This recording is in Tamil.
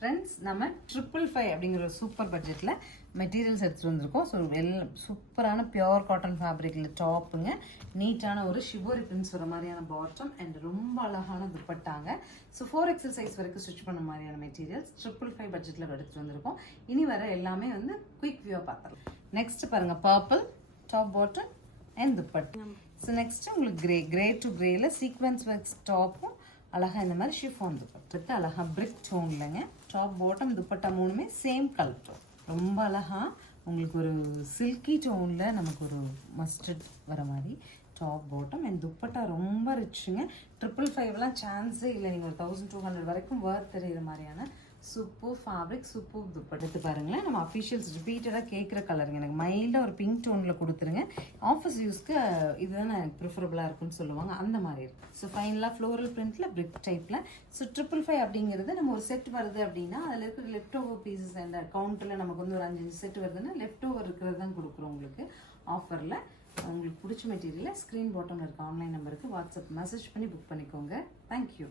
ஃப்ரெண்ட்ஸ் நம்ம 555 அப்படிங்கிற ஒரு சூப்பர் பட்ஜெட்டில் மெட்டீரியல்ஸ் எடுத்துகிட்டு வந்திருக்கோம். ஸோ சூப்பரான பியோர் காட்டன் ஃபேப்ரிக்கில் டாப்புங்க, நீட்டான ஒரு ஷிபோரி பிரிண்ட்ஸ் வர மாதிரியான பாட்டம் அண்ட் ரொம்ப அழகான துப்பட்டாங்க. ஸோ 4XL சைஸ் வரைக்கும் ஸ்டிச் பண்ண மாதிரியான மெட்டீரியல்ஸ் 555 பட்ஜெட்டில் எடுத்துகிட்டு வந்திருக்கோம். இனி வர எல்லாமே வந்து குயிக் வியூவாக பார்த்துடலாம். நெக்ஸ்ட் பாருங்கள், purple top bottom and dupatta. So next உங்களுக்கு கிரே டு கிரேல சீக்வன்ஸ் ஒர்க்ஸ் டாப்பும் அழகாக இந்த மாதிரி ஷிஃபான் துப்பட்டா அழகாக பிரிக் டோன்லங்க. டாப் பாட்டம் துப்பட்டா மூணுமே சேம் கலர் டோன். ரொம்ப அழகாக உங்களுக்கு ஒரு சில்கி டோனில் நமக்கு ஒரு மஸ்டர்ட் வர மாதிரி டாப் பாட்டம் அண்ட் துப்பட்டா ரொம்ப ரிச்சுங்க. 555லாம் சான்ஸே இல்லை. நீங்கள் ஒரு 1200 வரைக்கும் ஒர்த் தெரிகிற மாதிரியான சூப்பர் ஃபேப்ரிக், சூப்பர் துப்பட்டா. எடுத்து பாருங்களேன், நம்ம அஃபிஷியல்ஸ் ரிப்பீட்டடாக கேட்குற கலருங்க. எனக்கு மைல்டாக ஒரு பிங்க் டோனில் கொடுத்துருங்க. ஆஃபீஸ் யூஸ்க்கு இதுதான் எனக்கு ப்ரிஃபரபுளாக இருக்குன்னு சொல்லுவாங்க, அந்த மாதிரி இருக்குது. ஸோ ஃபைனலாக ஃப்ளோரல் பிரிண்ட்டில் பிரிக் டைப்பில். ஸோ 555 அப்படிங்கிறது நம்ம ஒரு செட் வருது அப்படின்னா அதில் இருக்கிற லெஃப்ட் ஓவர் பீசஸ் அந்த கவுண்டரில் நமக்கு வந்து ஒரு 5 செட் வருதுன்னா லெஃப்ட் ஓவர் இருக்கிறது தான் கொடுக்குறோம் உங்களுக்கு ஆஃபரில். உங்களுக்கு பிடிச்ச மெட்டீரியலை ஸ்க்ரீன் பாட்டமில் இருக்க ஆன்லைன் நம்பருக்கு வாட்ஸ்அப் மெசேஜ் பண்ணி புக் பண்ணிக்கோங்க. தேங்க்யூ.